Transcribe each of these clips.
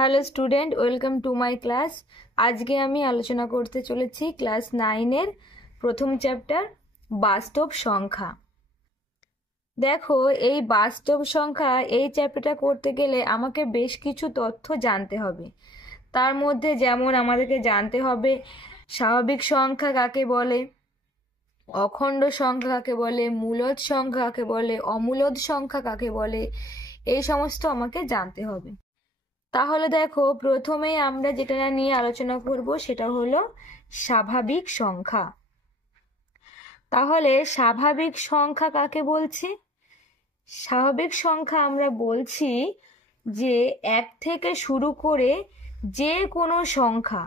Hello student, welcome to my class. আজকে আমি আলোচনা করতে চলেছি ক্লাস 9-এর প্রথম চ্যাপ্টার বাস্তব সংখ্যা। দেখো, এই বাস্তব সংখ্যা এই চ্যাপ্টারটা করতে গেলে আমাকে বেশ কিছু তথ্য জানতে হবে। তার মধ্যে যেমন আমাদেরকে জানতে হবে স্বাভাবিক সংখ্যা কাকে বলে, অখণ্ড সংখ্যা কাকে বলে, মূলদ সংখ্যা কাকে বলে, অমূলদ সংখ্যা কাকে বলে, এই সমস্ত আমাকে জানতে হবে। তাহলে দেখো, প্রথমেই আমরা যেটা নিয়ে আলোচনা করব সেটা হলো স্বাভাবিক সংখ্যা। তাহলে স্বাভাবিক সংখ্যা কাকে বলছি? স্বাভাবিক সংখ্যা আমরা বলছি যে 1 থেকে শুরু করে যে কোনো সংখ্যা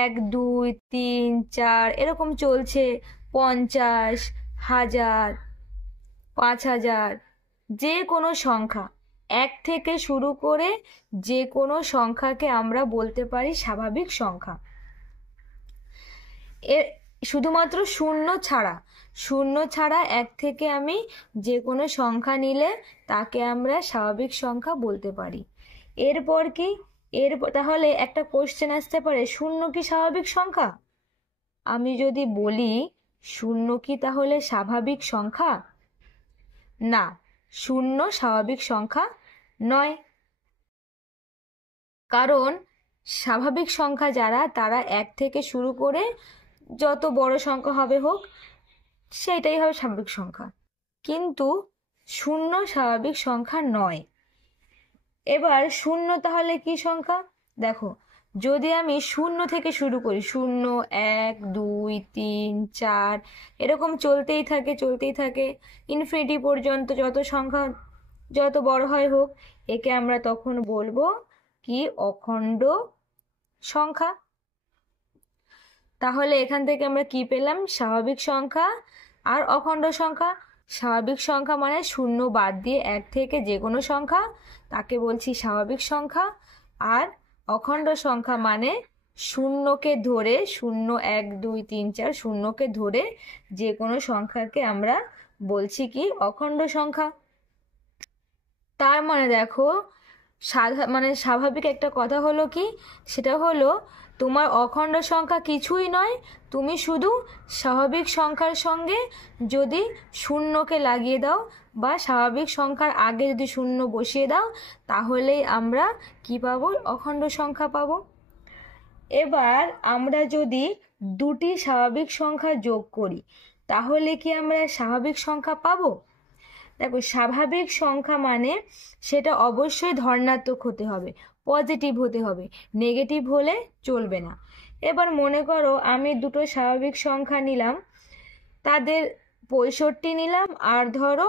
1, 2, 3, 4 এরকম চলছে, 50, 1000, 5000, যে কোনো সংখ্যা 1 থেকে শুরু করে যে কোনো সংখ্যাকে আমরা বলতে পারি স্বাভাবিক সংখ্যা। এর শুধুমাত্র শূন্য ছাড়া 1 থেকে আমি যে কোনো সংখ্যা নিলে তাকে আমরা স্বাভাবিক সংখ্যা বলতে পারি। এরপর কি, তাহলে একটা কোশ্চেন আসতে পারে, শূন্য কি স্বাভাবিক সংখ্যা? আমি যদি বলি শূন্য কি তাহলে স্বাভাবিক সংখ্যা? না, শূন্য স্বাভাবিক সংখ্যা নয়। কারণ স্বাভাবিক সংখ্যা যারা, তারা 1 থেকে শুরু করে যত বড় সংখ্যা হবে হোক সেটাই হবে স্বাভাবিক সংখ্যা, কিন্তু শূন্য স্বাভাবিক সংখ্যা নয়। এবার শূন্য তাহলে কি সংখ্যা? দেখো, যদি আমি শূন্য থেকে শুরু করি, 0, 1, 2, 3, 4 এরকম চলতেই থাকে ইনফিনিটি পর্যন্ত, যত সংখ্যা যত বড় হয় হোক, একে আমরা তখন বলবো কি অখণ্ড সংখ্যা। তাহলে এখান থেকে আমরা কি পেলাম? স্বাভাবিক সংখ্যা আর অখণ্ড সংখ্যা। স্বাভাবিক সংখ্যা মানে শূন্য বাদ দিয়ে 1 থেকে যে কোনো সংখ্যা, তাকে বলছি স্বাভাবিক সংখ্যা। আর অখণ্ড সংখ্যা মানে শূন্যকে ধরে, 0, 1, 2, 3, 4 শূন্যকে ধরে যে কোনো সংখ্যাকে আমরা বলছি কি অখণ্ড সংখ্যা। তার মানে দেখো, স্বাভাবিক একটা কথা হলো কি, সেটা হলো তোমার অখণ্ড সংখ্যা কিছুই নয়, তুমি শুধু স্বাভাবিক সংখ্যার সঙ্গে যদি শূন্যকে লাগিয়ে দাও বা স্বাভাবিক সংখ্যার আগে যদি শূন্য বসিয়ে দাও, তাহলেই আমরা কি পাবো? অখণ্ড সংখ্যা পাবো। এবার আমরা যদি দুটি স্বাভাবিক সংখ্যা যোগ করি, তাহলে কি আমরা স্বাভাবিক সংখ্যা পাবো? দেখো, স্বাভাবিক সংখ্যা মানে সেটা অবশ্যই ধনাত্মক হতে হবে, পজিটিভ হতে হবে, নেগেটিভ হলে চলবে না। এবার মনে করো আমি দুটো স্বাভাবিক সংখ্যা নিলাম, তাদের 65 নিলাম আর ধরো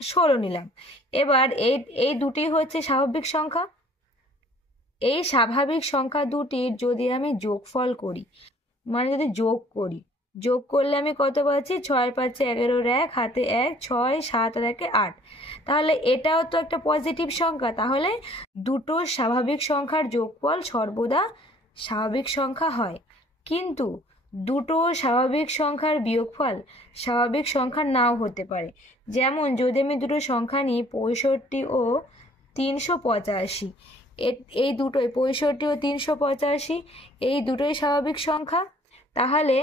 16 নিলাম। এবার এই দুটি হচ্ছে স্বাভাবিক সংখ্যা। এই স্বাভাবিক সংখ্যা দুটির যদি আমি যোগফল করি, মানে যদি যোগ করলে আমি কত পাচ্ছি? 6 5 11 1 হাতে 1, 6 7 আর 1 8। তাহলে এটাও তো একটা পজিটিভ সংখ্যা। তাহলে দুটো স্বাভাবিক সংখ্যার যোগফল সর্বদা স্বাভাবিক সংখ্যা হয়। কিন্তু দুটো স্বাভাবিক সংখ্যার বিয়োগফল স্বাভাবিক সংখ্যা নাও হতে পারে। যেমন যদি আমি দুটো সংখ্যা নিই 65 ও 385, এই দুটোই 65 ও 385 এই দুটোই স্বাভাবিক সংখ্যা। তাহলে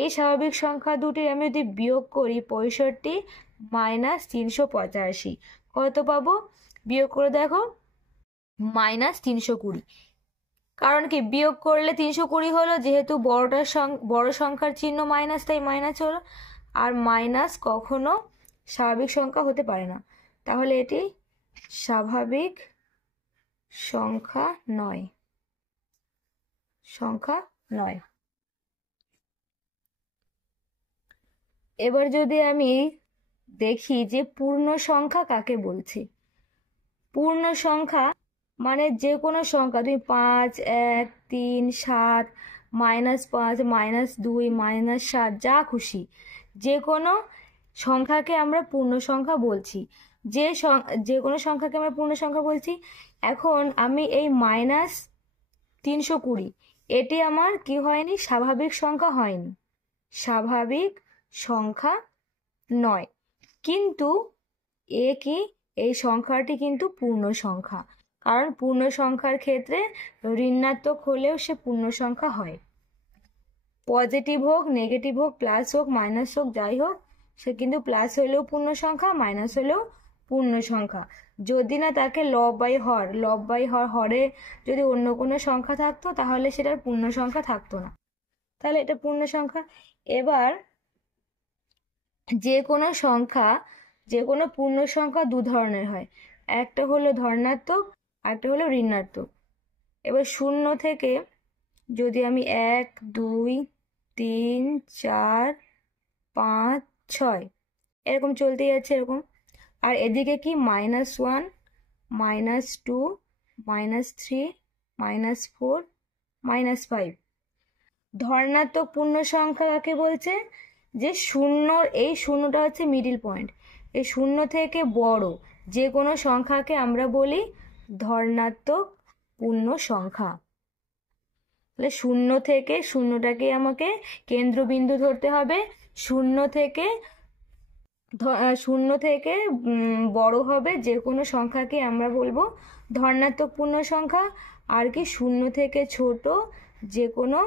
এই স্বাভাবিক সংখ্যা দুটির আমি যদি বিয়োগ করি 65 - 385, কত পাবো? বিয়োগ করে দেখো, -320। কারণ কি, বিয়োগ করলে 320 হলো, যেহেতু বড় সংখ্যার চিহ্ন মাইনাস, তাই মাইনাস হলো। আর মাইনাস কখনো স্বাভাবিক সংখ্যা হতে পারে না, তাহলে এটি স্বাভাবিক সংখ্যা নয়। এবার যদি আমি দেখি যে পূর্ণ সংখ্যা কাকে বলছি। পূর্ণ সংখ্যা মানে যে কোনো সংখ্যা, তুমি 5, 1, 3, 7, -5, -2, -7 যা খুশি, যে কোনো সংখ্যাকে আমরা পূর্ণ সংখ্যা বলছি। যে কোনো সংখ্যাকে আমরা পূর্ণ সংখ্যা বলছি। এখন আমি এই -320, এটি আমার কি হয়নি? স্বাভাবিক সংখ্যা হয়নি, স্বাভাবিক সংখ্যা নয়। কিন্তু এই সংখ্যাটি কিন্তু পূর্ণ সংখ্যা। কারণ পূর্ণ সংখ্যার ক্ষেত্রে ঋণাত্মক হলেও সে পূর্ণ সংখ্যা হয়। পজিটিভ হোক, নেগেটিভ হোক, প্লাস হোক, মাইনাস হোক, যাই হোক, সে কিন্তু প্লাস হলেও পূর্ণ সংখ্যা, মাইনাস হলেও পূর্ণ সংখ্যা। যদি না তাকে লব বাই হরে যদি অন্য কোনো সংখ্যা থাকতো তাহলে সেটার পূর্ণ সংখ্যা থাকতো না, তাহলে এটা পূর্ণ সংখ্যা। এবার যে কোনো পূর্ণ সংখ্যা দু ধরনের হয়, একটা হলো ধনাত্মক, একটা হলো ঋণাত্মক। এবার শূন্য থেকে যদি আমি 1, 2, 3, 4, 5, 6 এরকম চলতে যাচ্ছে এরকম, আর এদিকে কি -1, -2, -3, -4, -5। ধনাত্মক পূর্ণ সংখ্যা কাকে বলছে? যে এই শূন্যটা হচ্ছে মিডিল পয়েন্ট, এই শূন্য থেকে বড় যে কোনো সংখ্যাকে আমরা বলি ধনাত্মক পূর্ণ সংখ্যা। তাহলে শূন্যটাকে আমাকে কেন্দ্রবিন্দু ধরতে হবে। শূন্য থেকে বড় হবে যে কোনো সংখ্যাকে আমরা বলবো ধনাত্মক পূর্ণ সংখ্যা, আর কি শূন্য থেকে ছোট যে কোনো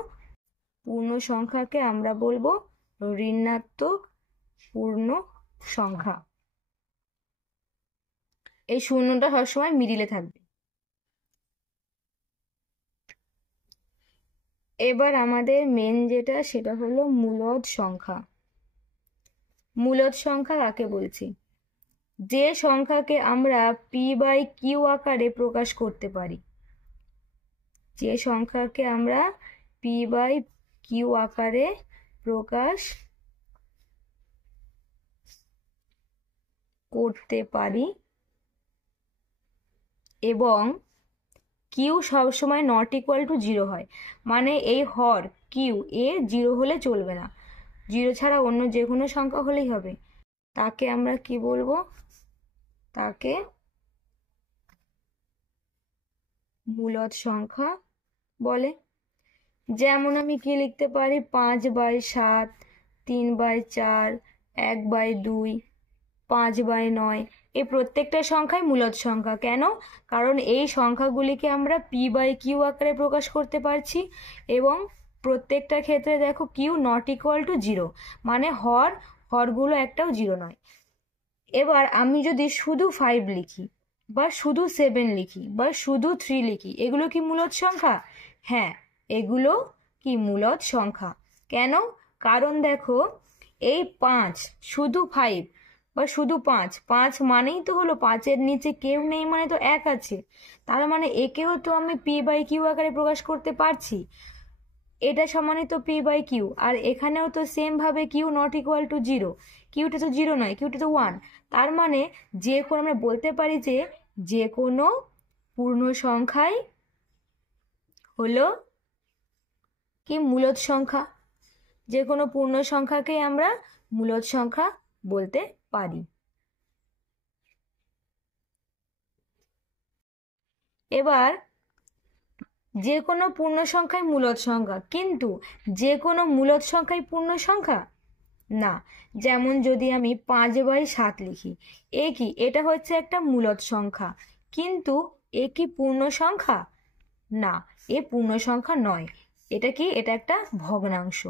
পূর্ণ সংখ্যাকে আমরা বলবো ঋণাত্মক পূর্ণ সংখ্যা। এই শূন্যটা সবসময় মিডিলে থাকবে। এবার আমাদের মেন যেটা সেটা হলো মূলদ সংখ্যা। মূলদ সংখ্যা কাকে বলছি? যে সংখ্যাকে আমরা p/q আকারে প্রকাশ করতে পারি, যে সংখ্যাকে আমরা p/q আকারে প্রকাশ করতে পারি এবং কিউ সবসময় নট ইকুয়াল টু 0 হয়, মানে এই হর কিউ 0 হলে চলবে না, 0 ছাড়া অন্য যে কোনো সংখ্যা হলেই হবে, তাকে আমরা কি বলবো? তাকে মূলদ সংখ্যা বলে। যেমন আমি কি লিখতে পারি? 5/7, 3/4, 1/2, 5/9, এই প্রত্যেকটা সংখ্যাই মূলদ সংখ্যা। কেন? কারণ এই সংখ্যাগুলিকে আমরা p/q আকারে প্রকাশ করতে পারছি এবং প্রত্যেকটা ক্ষেত্রে দেখো কিউ নট ইকুয়াল টু 0, মানে হরগুলো একটাও 0 নয়। এবার আমি যদি শুধু 5 লিখি বা শুধু 7 লিখি বা শুধু 3 লিখি, এগুলো কি মূলদ সংখ্যা? হ্যাঁ, এগুলো কি মূলদ সংখ্যা। কেন? কারণ দেখো এই 5 শুধু 5 বা শুধু 5 মানেই তো হলো 5-এর নিচে কেউ নেই, মানে তো 1 আছে, তার মানে একেও তো আমি p/q আকারে প্রকাশ করতে পারছি, এটা সমানই তো p/q। আর এখানেও তো সেম ভাবে কিউ নট ইকুয়াল টু 0, কিউটা তো 0 নয়, কিউটা তো 1, তার মানে আমরা বলতে পারি যে কোনো পূর্ণ সংখ্যাই হলো কি মূলদ সংখ্যা। যে কোনো পূর্ণ সংখ্যাকেই আমরা মূলদ সংখ্যা বলতে পারি। এবার যে কোনো পূর্ণ সংখ্যাই মূলদ সংখ্যা, কিন্তু যে কোনো মূলদ সংখ্যাই পূর্ণ সংখ্যা না। যেমন যদি আমি 5/7 লিখি, এটা হচ্ছে একটা মূলদ সংখ্যা, কিন্তু এ কি পূর্ণ সংখ্যা? না, এ পূর্ণ সংখ্যা নয়। এটা কি? এটা একটা ভগ্নাংশ।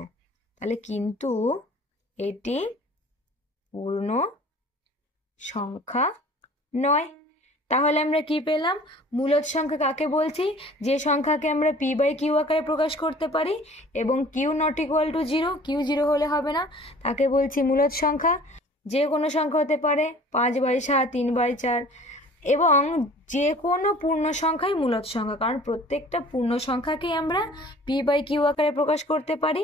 তাহলে কিন্তু এটি পূর্ণ সংখ্যা নয়। তাহলে আমরা কি পেলাম? মূলদ সংখ্যা কাকে বলছি? যে সংখ্যাকে আমরা p/q আকারে প্রকাশ করতে পারি এবং Q not equal to 0, Q 0 হলে হবে না, তাকে বলছি মূলদ সংখ্যা। যে কোনো সংখ্যা হতে পারে 5/7, 3/4, এবং যে কোনো পূর্ণ সংখ্যাই মূলদ সংখ্যা, কারণ প্রত্যেকটা পূর্ণ সংখ্যাকেই আমরা p/q আকারে প্রকাশ করতে পারি।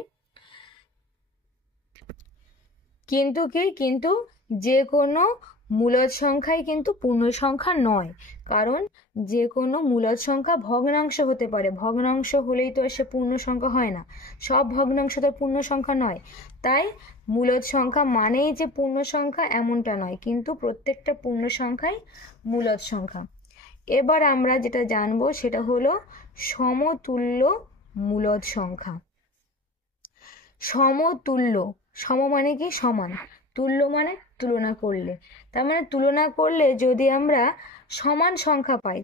কিন্তু যে কোনো মূলদ সংখ্যাই কিন্তু পূর্ণ সংখ্যা নয়, কারণ যে কোনো মূলদ সংখ্যা ভগ্নাংশ হতে পারে, ভগ্নাংশ হলেই তো সে পূর্ণ সংখ্যা হয় না, সব ভগ্নাংশ তো পূর্ণ সংখ্যা নয়। তাই মূলদ সংখ্যা মানেই যে পূর্ণ সংখ্যা এমনটা নয়, কিন্তু প্রত্যেকটা পূর্ণ সংখ্যাই মূলদ সংখ্যা। এবার আমরা যেটা জানবো সেটা হলো সমতুল্য মূলদ সংখ্যা। সমতুল্য, সম মানে কি? সমান, তুল্য মানে তুলনা করলে, তার মানে তুলনা করলে যদি আমরা সমান সংখ্যা পাই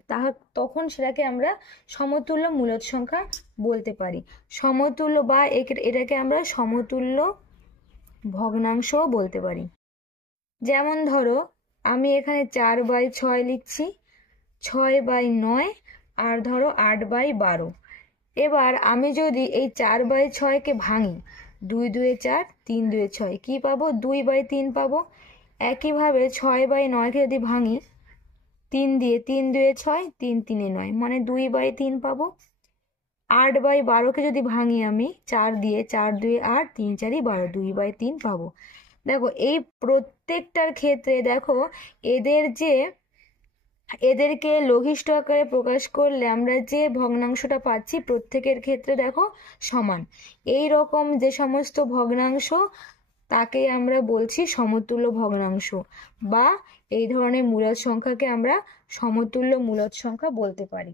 তখন সেটাকে আমরা সমতুল্য মূলদ সংখ্যা বলতে পারি। সমতুল্য বা এটাকে আমরা সমতুল্য ভগ্নাংশও বলতে পারি। যেমন ধরো আমি এখানে 4/6 লিখছি, 6/9, আর ধরো 8/12। এবার আমি যদি এই 4/6কে ভাঙি, 2 2 4, 3 2 6, কি পাবো? 2/3 পাবো। একইভাবে 6/9কে যদি ভাঙি 3 দিয়ে, 3 2 6, 3 3 9, মানে 2/3 পাবো। 8/12কে যদি ভাঙি আমি 4 দিয়ে, 4 2 8, 3 4 12, 2/3 পাবো। দেখো এই প্রত্যেকটার ক্ষেত্রে দেখো এদেরকে লঘিষ্ঠ আকারে প্রকাশ করলে আমরা যে ভগ্নাংশটা পাচ্ছি প্রত্যেকের ক্ষেত্রে দেখো সমান। এই রকম যে সমস্ত ভগ্নাংশ তাকে আমরা বলছি সমতুল্য ভগ্নাংশ, বা এই ধরনের মূলদ সংখ্যাকে আমরা সমতুল্য মূলদ সংখ্যা বলতে পারি।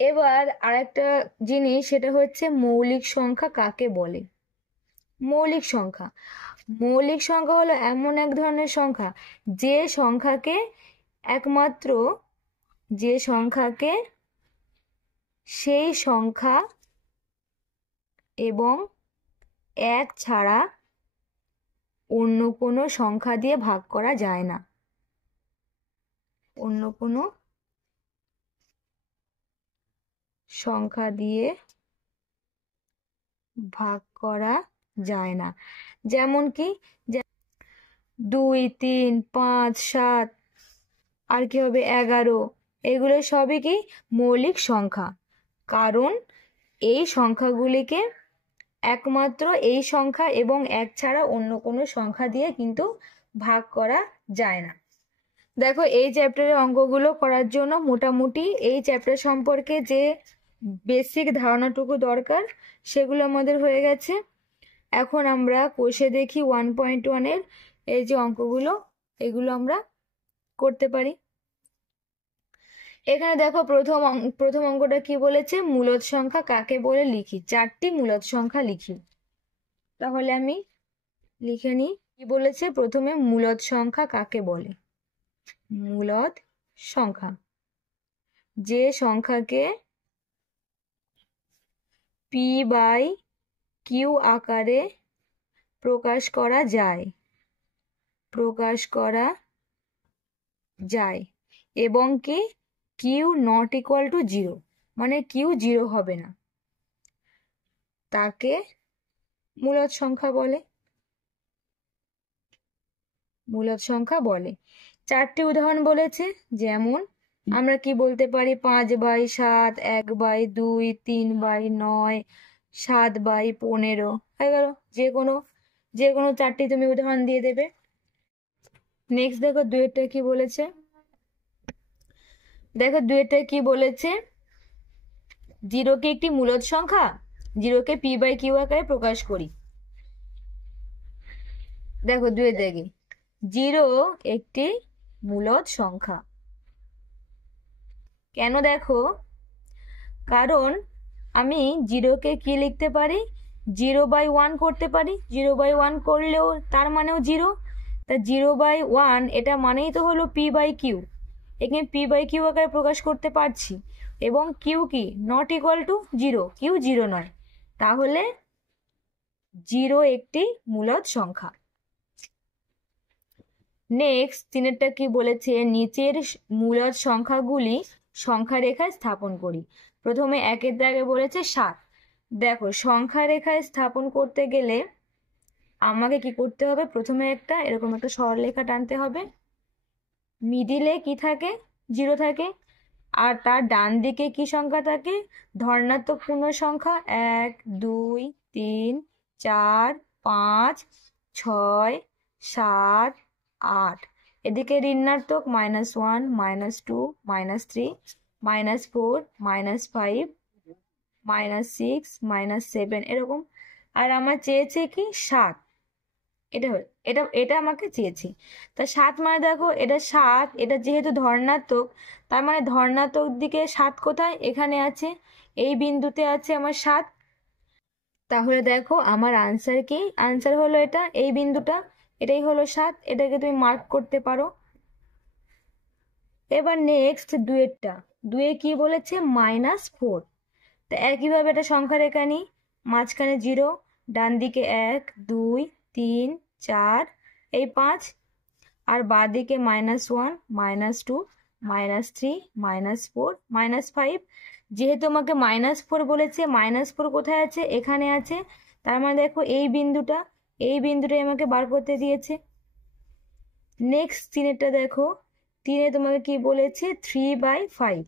এবার আরেকটা জিনিস, সেটা হচ্ছে মৌলিক সংখ্যা কাকে বলে। মৌলিক সংখ্যা হলো এমন এক ধরনের সংখ্যা যে সংখ্যাকে সেই সংখ্যা এবং 1 ছাড়া অন্য কোনো সংখ্যা দিয়ে ভাগ করা যায় না। অন্য কোনো সংখ্যা দিয়ে ভাগ করা যায় না। যেমন কি 2 3 5 7, আর কি হবে 11, এগুলো সবই কি মৌলিক সংখ্যা। কারণ এই সংখ্যাগুলিকে একমাত্র এই সংখ্যা এবং 1 ছাড়া অন্য কোনো সংখ্যা দিয়ে কিন্তু ভাগ করা যায় না। দেখো এই চ্যাপ্টারের অঙ্কগুলো করার জন্য মোটামুটি এই চ্যাপ্টার সম্পর্কে যে বেসিক ধারণাটুকু দরকার সেগুলো আমাদের হয়ে গেছে। এখন আমরা কোষে দেখি 1.1-এর এই যে অঙ্কগুলো, এগুলো আমরা করতে পারি। এখানে দেখো প্রথম অঙ্কটা কি বলেছে, মূলদ সংখ্যা কাকে বলে লিখি। 4টি মূলদ সংখ্যা লিখি। তাহলে আমি লিখে নিই। কি বলেছে প্রথমে, মূলদ সংখ্যা কাকে বলে। মূলদ সংখ্যা যে সংখ্যাকে p/q আকারে প্রকাশ করা যায় এবং কি q not equal to 0, মানে q 0 হবে না, তাকে মূলদ সংখ্যা বলে। 4টি উদাহরণ বলেছে। যেমন আমরা কি বলতে পারি, 5/7, 1/2, 3/9, 7/15 হয়ে গেল। যে কোনো 4টি তুমি উদাহরণ দিয়ে দেবে। নেক্সট দেখো 2-এরটা কি বলেছে। দেখো 2-এরটা কি বলেছে, 0কে একটি মূলদ সংখ্যা, 0কে p/q আকারে প্রকাশ করি। দেখো 2-এর দেখি, 0 একটি মূলদ সংখ্যা। কেন দেখো, কারণ আমি 0কে কি লিখতে পারি, 0/1 করতে পারি। 0/1 করলেও তার মানেও 0, তা 0/1 এটা মানেই তো হলো p/q। এখানে p/q আকারে প্রকাশ করতে পারছি এবং q কি নট ইকুয়াল টু 0, q 0 নয়, তাহলে 0 একটি মূলদ সংখ্যা। নেক্সট 3-এরটা কি বলেছে, নিচের মূলদ সংখ্যাগুলি সংখ্যা রেখায় স্থাপন করি। প্রথমে 1-এর দাগে বলেছে 7। দেখো সংখ্যা রেখায় স্থাপন করতে গেলে আমাকে কি করতে হবে, প্রথমে এরকম একটা সরলরেখা টানতে হবে। মিডিলে কি থাকে, 0 থাকে, আর তার ডান দিকে কি সংখ্যা থাকে, ধনাত্মক পূর্ণ সংখ্যা 1 2 3 4 5 6 7 8। এদিকে ঋণাত্মক -1 -2 -3 -4 -5 -6 -7 এরকম। আর আমার চেয়েছে কি 7, এটা আমাকে চেয়েছি। তা 7 মানে দেখো এটা 7, এটা যেহেতু ধনাত্মক, তার মানে ধনাত্মক দিকে 7 কোথায়, এখানে আছে, এই বিন্দুতে আছে আমার 7। তাহলে দেখো আমার আনসার কি, আনসার হলো এটা, এই বিন্দুটা, এটাই হলো 7। এটাকে তুমি মার্ক করতে পারো। এবার নেক্সট দুয়েরটা, দুয়ে কি বলেছে -4। তো একইভাবে একটা সংখ্যা রেখা নিই, মাঝখানে 0, ডান দিকে 1 2 3 4 এই 5, আর বাঁ দিকে -1 -2 -3 -4 -5। যেহেতু আমাকে -4 বলেছে, -4 কোথায় আছে, এখানে আছে, তার মানে দেখো এই বিন্দুটাই আমাকে বার করতে দিয়েছে। নেক্সট তিনেরটা দেখো, তিনে তোমাকে কি বলেছে 3/5।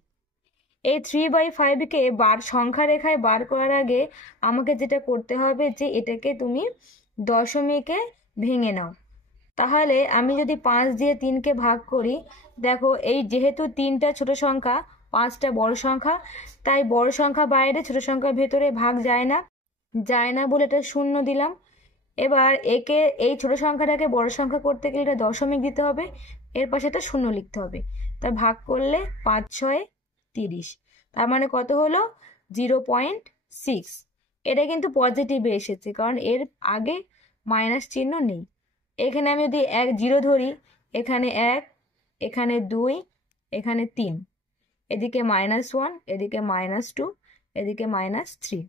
এই 3/5কে সংখ্যা রেখায় বার করার আগে আমাকে যেটা করতে হবে যে এটাকে তুমি দশমিকে ভেঙে নাও। তাহলে আমি যদি 5 দিয়ে 3কে ভাগ করি, দেখো এই যেহেতু 3টা ছোট সংখ্যা, 5টা বড় সংখ্যা, তাই বড় সংখ্যা বাইরে, ছোট সংখ্যার ভেতরে ভাগ যায় না বলে এটা 0 দিলাম। এবার একে, এই ছোট সংখ্যাটাকে বড় সংখ্যা করতে গেলে এটা দশমিক দিতে হবে, এর পাশে এটা 0 লিখতে হবে। তা ভাগ করলে 5 6 30, তার মানে কত হলো 0.6। এটা কিন্তু পজিটিভে এসেছে, কারণ এর আগে মাইনাস চিহ্ন নেই। এখানে আমি যদি 0 ধরি, এখানে 1, এখানে 2, এখানে 3, এদিকে -1, এদিকে -2, এদিকে -3।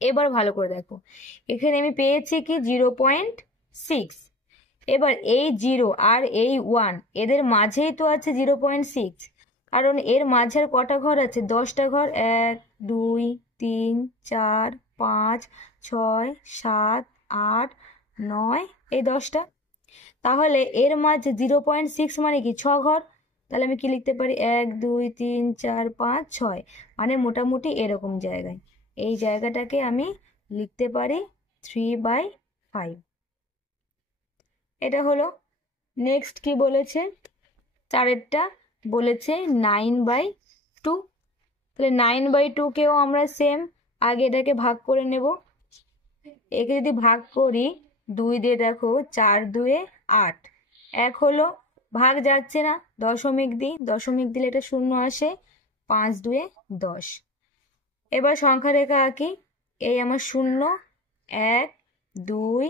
এবার ভালো করে দেখো, এখানে আমি পেয়েছি কি 0.6। এবার এই 0 আর এই 1 এদের মাঝেই তো আছে 0.6, কারণ এর মাঝের কটা ঘর আছে, 10টা ঘর, 1 2 3 4 5 6 7 8 9, এই 10টা। তাহলে এর মাঝে 0.6 মানে কি 6 ঘর। তাহলে আমি কি লিখতে পারি, 1 2 3 4 5 6, মানে মোটামুটি এরকম জায়গায়, এই জায়গাটাকে আমি লিখতে পারি 3/5। এটা হলো। নেক্সট কি বলেছে, চারেরটা বলেছে 9/2। তাহলে 9/2কেও আমরা সেম, আগে এটাকে ভাগ করে নেব। একে যদি ভাগ করি 2 দিয়ে, দেখো 4 2 8, 1 হলো, ভাগ যাচ্ছে না, দশমিক দিই, দশমিক দিলে এটা 0 আসে, 5 2 10। এবার সংখ্যা রেখা আঁকি, এই আমার 0, 1 2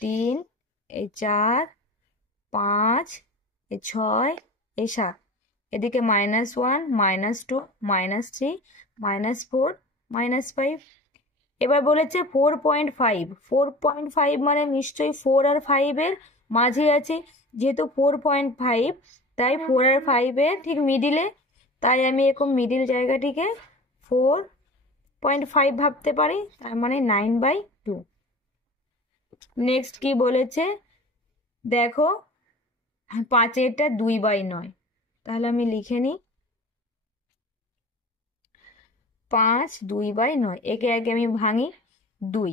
3 4 5 6 7, এদিকে -1 -2 -3 -4 -5। এবার বলেছে 4.5। 4.5 মানে নিশ্চয়ই 4 আর 5 এর মাঝে আছে, যেহেতু 4.5, তাই 4 আর 5 এর ঠিক মিডিলে, তাই আমি এরকম মিডিল জায়গাটিকে 4.5 ভাবতে পারি, তার মানে 9/2। নেক্সট কি বলেছে দেখো, 5এরটা 2/9। তাহলে আমি লিখে নিই 5 2/9। একে একে আমি ভাঙি, 2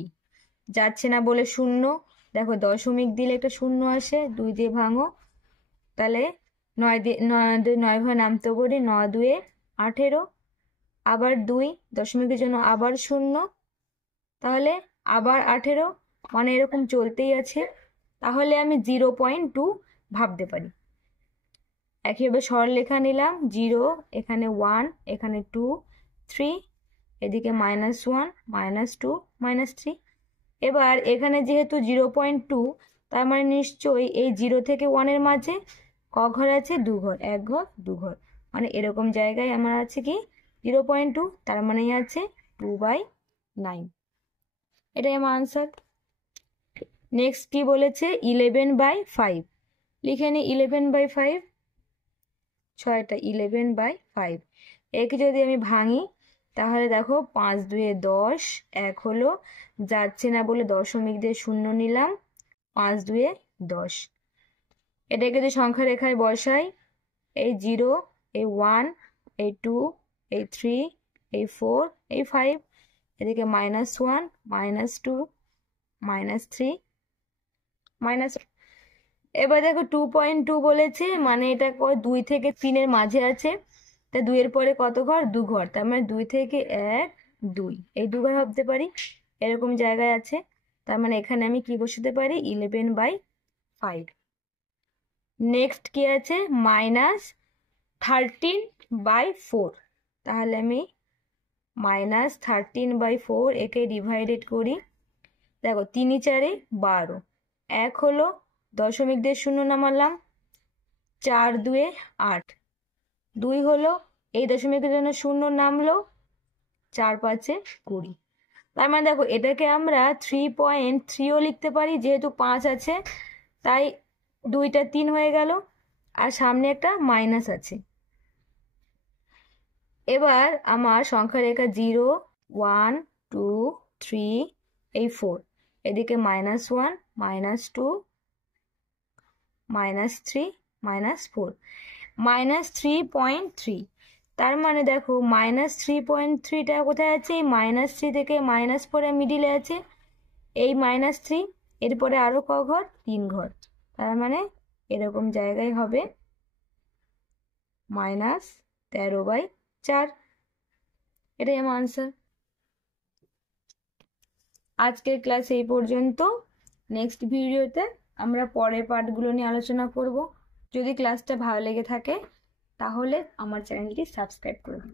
যাচ্ছে না বলে 0, দেখো দশমিক দিলে একটা 0 আসে, 2 দিয়ে ভাঙো, তাহলে 9 দিয়ে 9 ঘর নামতে পারি, 9 2 18, আবার 2 দশমিকের জন্য আবার 0, তাহলে আবার 18, মানে এরকম চলতেই আছে। তাহলে আমি 0.2 ভাবতে পারি। একইভাবে সরলরেখা নিলাম, 0, এখানে 1, এখানে 2 3, এদিকে -1 -2 -3। এবার এখানে যেহেতু 0.2, তার মানে নিশ্চয়ই এই 0 থেকে 1 এর মাঝে ক ঘর আছে, 2 ঘর, 1 ঘর 2 ঘর, মানে এরকম জায়গায় আমার আছে কি 0.2, তার মানে আছে 2/9। এটাই আমার আনসার। নেক্সট কি বলেছে 11/5। লিখে নি 11/5, 6টা 11/5। একে যদি আমি ভাঙি, তাহলে দেখো 5 2 10, 1 হলো, যাচ্ছে না বলে দশমিক দিয়ে 0 নিলাম, 5 2 10। এটাকে যদি সংখ্যা রেখায় বসাই, এই 0, এই 1, এই 2, এই 3, এই 4, এই 5, এদিকে -1 -2 -3 মাইনাস। এবার দেখো 2.2 বলেছে, মানে এটা 2 থেকে 3 এর মাঝে আছে, তা 2 এর পরে কত ঘর, 2 ঘর, তার মানে 2 থেকে 1 2, এই 2 ঘর ভাবতে পারি, এরকম জায়গায় আছে, তার মানে এখানে আমি কি বসাতে পারি 11/5। নেক্সট কি আছে -13/4। তাহলে আমি -13/4 একে ডিভাইডেড করি, দেখো 3 4 12, 1 হলো, দশমিক দিয়ে 0 নামালাম, 4 2 8, 2 হলো, এই দশমিকের জন্য শূন্য নামলো, 4 5 20। তার মানে দেখো এটাকে আমরা 3.3ও লিখতে পারি, যেহেতু 5 আছে তাই 2টা 3 হয়ে গেল, আর সামনে একটা মাইনাস আছে। এবার আমার সংখ্যা রেখা 0 1 2 3 এই 4, এদিকে -1 -2 -3 -4, -3.3। তার মানে দেখো -3.3টা কোথায় আছে, এই -3 থেকে -4 মিডিলে আছে, এই -3 এরপরে আরো ক ঘর, 3 ঘর, তার মানে এরকম জায়গায় হবে -13/4, এটাই আমার আনসার। আজকের ক্লাস এই পর্যন্ত। নেক্সট ভিডিওতে আমরা পরের পার্টগুলো নিয়ে আলোচনা করব। যদি ক্লাসটা ভালো লেগে থাকে তাহলে আমার চ্যানেলটি সাবস্ক্রাইব করে দিন।